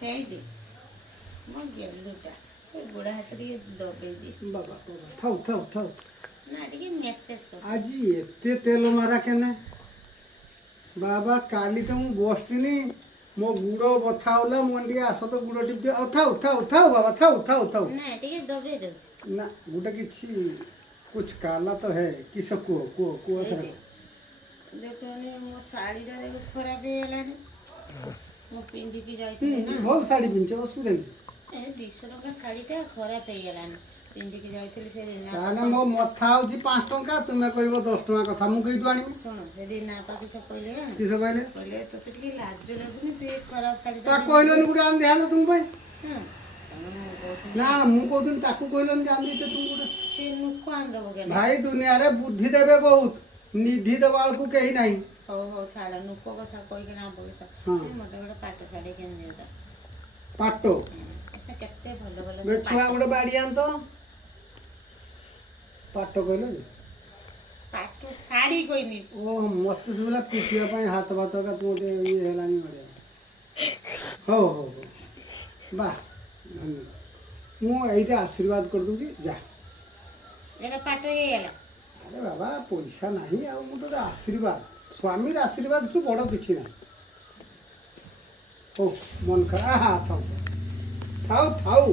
ହେଇଟି ମୋ ଗେଲୁଟା ଏ ଗୋଡ଼ ହାତ ଟିକେ ଦବେଇ ଦିଏ। ବାବା ବାବା ଥାଉ ଥାଉ ଥାଉ। ନା ଟିକେ ମେସେଜ କର। ଆଜି ଏତେ ତେଲ ମାରା କେନେ ବାବା କାଲି ତ ମୁଁ ବସିନି ମୋ ଗୁଡ଼ ବଥା ହେଲା ମୁଁ ଟିକେ ଆସ ତ ଗୁଡ଼ ଟିକେ ଆଉ ଥାଉ ଥାଉ ଥାଉ ବାବା ଥାଉ ଥାଉ ଥାଉ। ନା ଟିକେ ଦବେଇ ଦଉଛି। ନା ଗୋଟେ କିଛି कुछ काला तो है किस कुह कुह कुह ହେଇଟି ଦେଖୁନି ମୋ ଶାଢ଼ୀଟା ଦେଖ ଖରାପ ହେଇଗଲାଣି। ମୁଁ ପିନ୍ଧିକି ଯାଇଥିଲି ନା ଭଲ ଶାଢ଼ୀ ପିନ୍ଧିଛ ଅସୁବିଧା କିଛି ଏ 200 ଟଙ୍କା ଶାଢ଼ୀଟା ଖରାପ ହେଇଗଲାଣି। ପିନ୍ଧିକି ଯାଇଥିଲି ସେ ତାହେଲେ ମୋ ମଥା ହଉଛି 5 ଟଙ୍କା ତୁମେ କହିବ 10 ଟଙ୍କା କଥା ମୁଁ କେଇଠୁ ଆଣିବି ଶୁଣ ସେ ରୀନା ଆପା କିସ କହିଲେ କିସ କହିଲେ କହିଲେ ତୋତେ ଟିକେ ଲାଜ ଲାଗୁନି ତୁ ଏ ଖରାପ ଶାଢ଼ୀଟା ତାକୁ କହିଲନି ଗୋଟେ ଆଣି ଦିଆହେଲା ତୁମ ପାଇଁ ହଁ ତେଣୁ ମୁଁ କହୁଥିଲି ନା ମୁଁ କହୁଥିଲି ତାକୁ କହିଲନି ଯେ ଆଣି ଦେଇତେ ତୁମ ଗୋଟେ ସେ ନୁକ ଆଣିଦେବ କେନା। ଭାଇ ଦୁନିଆରେ ବୁଦ୍ଧି ଦେବେ ବହୁତ ନିଧି ଦେବା ବେଳକୁ କେହି ନାହିଁ। ହଉ ହଉ ଛାଡ଼ ନୁକ କଥା କହିକିନା ପଇସା ହଁ ମୋତେ ଗୋଟେ ପାଟ ଶାଢ଼ୀ କିଣି ଦିଅନ୍ତା। ପାଟ ସେ କେତେ ଭଲ ଭଲ ବେ ସେ ଛୁଆ ପାଟ ଗୋଟେ ବାଡ଼ି ଆଣ ତ ପାଟ କହିଲ ଯେ ପାଟ ଶାଢ଼ୀ କହିନି। ଓ ମତେ ଶୁଭିଲା ପିଟିବା ପାଇଁ ହାତ ଭାତ ଏକା ତୁ ଗୋଟେ ଇଏ ହେଲାଣି ଭଳିଆ। ହଉ ହଉ ହଉ ବାଃ ଧନ୍ୟବାଦ ମୁଁ ଏଇଟା ଆଶୀର୍ବାଦ କରିଦେଉଛି ଯା। ଏଇଟା ପାଟ ହେଇଗଲା। ଆରେ ବାବା ପଇସା ନାହିଁ ଆଉ ମୁଁ ତୋତେ ଆଶୀର୍ବାଦ ସ୍ୱାମୀର ଆଶୀର୍ବାଦଠୁ ବଡ଼ କିଛି ନାହିଁ। ହଉ ମନ ଖରା ଥାଉ ଥାଉ ଥାଉ